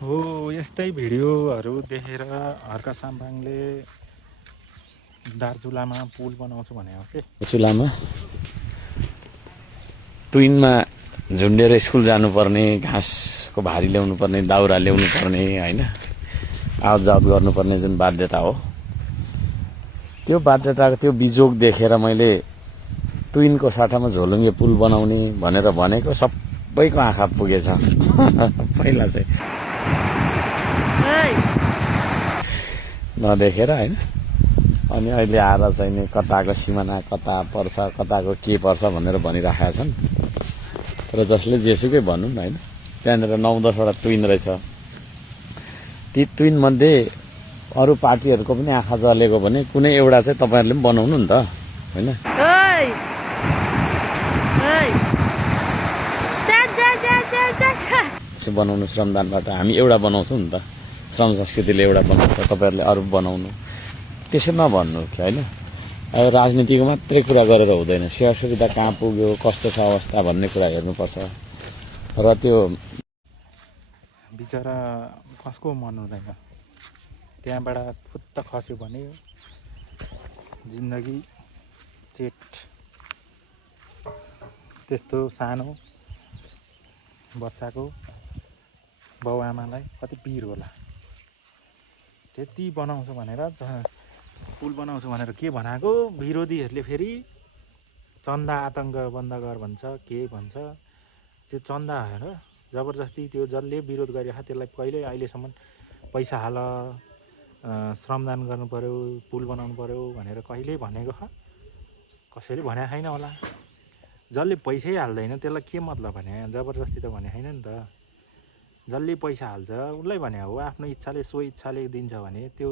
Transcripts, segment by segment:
हो यस्तै भिडियोहरू देखेर हर्का साम्पाङले दार्चुलामा पुल बनाउँछु भने हो के चुलामा ट्विनमा झुन्डेर स्कुल जानुपर्ने, घाँसको भारी ल्याउनु पर्ने, दाउरा ल्याउनु पर्ने हैन, आवत जावत गर्नुपर्ने जुन बाध्यता हो, त्यो बाध्यताको त्यो बिजोग देखेर मैले ट्विनको साटामा झोलुङ्गे पुल बनाउने भनेर भनेको सबैको आँखा पुगेछ। पहिला चाहिँ नदेखेर हैन, अनि अहिले आएर चाहिँ नि कताको सिमाना कता पर्छ, कताको के पर्छ भनेर भनिराखेका छन्। तर जसले जेसुकै भनौँ हैन, त्यहाँनिर 9-10 वटा ट्विन रहेछ। ती ट्विन मध्ये अरू पार्टीहरूको पनि आँखा जलेको भने कुनै एउटा चाहिँ तपाईहरुले पनि बनाउनु नि त हैन। बनाउनु श्रमदानबाट हामी एउटा बनाउँछौँ नि त, श्रम संस्कृतिले एउटा बनाउँछ, तपाईहरुले अरू बनाउनु, त्यसो नभन्नु कि हैन। अब राजनीतिको मात्रै कुरा गरेर हुँदैन, सेवा सुविधा कहाँ पुग्यो, कस्तो छ अवस्था भन्ने कुरा हेर्नुपर्छ। र त्यो बिचरा कसको मन हुँदैन, त्यहाँबाट फुत्त खस्यो भने जिन्दगी चेट। त्यस्तो सानो बच्चाको बाउआमालाई कति पिर होला। त्यति बनाउँछु भनेर पुल बनाउँछु भनेर के भनेको, विरोधीहरूले फेरि चन्दा आतङ्क बन्द गर भन्छ, के भन्छ। त्यो चन्दा हेर जबरजस्ती, त्यो जसले विरोध गरिरहेको त्यसलाई कहिले अहिलेसम्म पैसा हाल, श्रमदान गर्नु पर्यो, पुल बनाउनु पर्यो भनेर कहिले भनेको छ? कसैले भने छैन होला। जसले पैसै हाल्दैन त्यसलाई के मतलब भने, जबरजस्ती त भने छैन नि त। जसले पैसा हाल्छ उसलाई भने हो, आफ्नो इच्छाले सो इच्छाले दिन्छ भने त्यो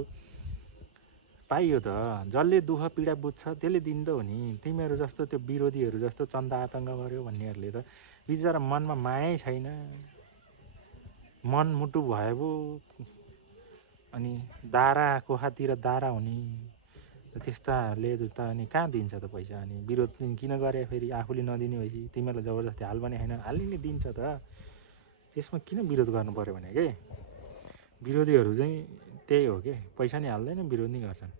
पाइयो त। जसले दुःख पीडा बुझ्छ त्यसले दिँदो हो नि। तिमीहरू जस्तो त्यो विरोधीहरू जस्तो चन्दा आतङ्क गर्यो भन्नेहरूले त बिचरा मनमा मायै छैन, मन मुटु भयो अनि दारा कोखातिर दारा हुने त्यस्ताले त अनि कहाँ दिन्छ त पैसा। अनि विरोध किन गरे फेरि, आफूले नदिने भएपछि तिमीहरूलाई जबरजस्ती हाल भने होइन, हालिने दिन्छ त। त्यसमा किन विरोध गर्नु पर्यो भने के, विरोधीहरू चाहिँ त्यही हो के, पैसा नि हाल्दैन विरोध नि गर्छन्।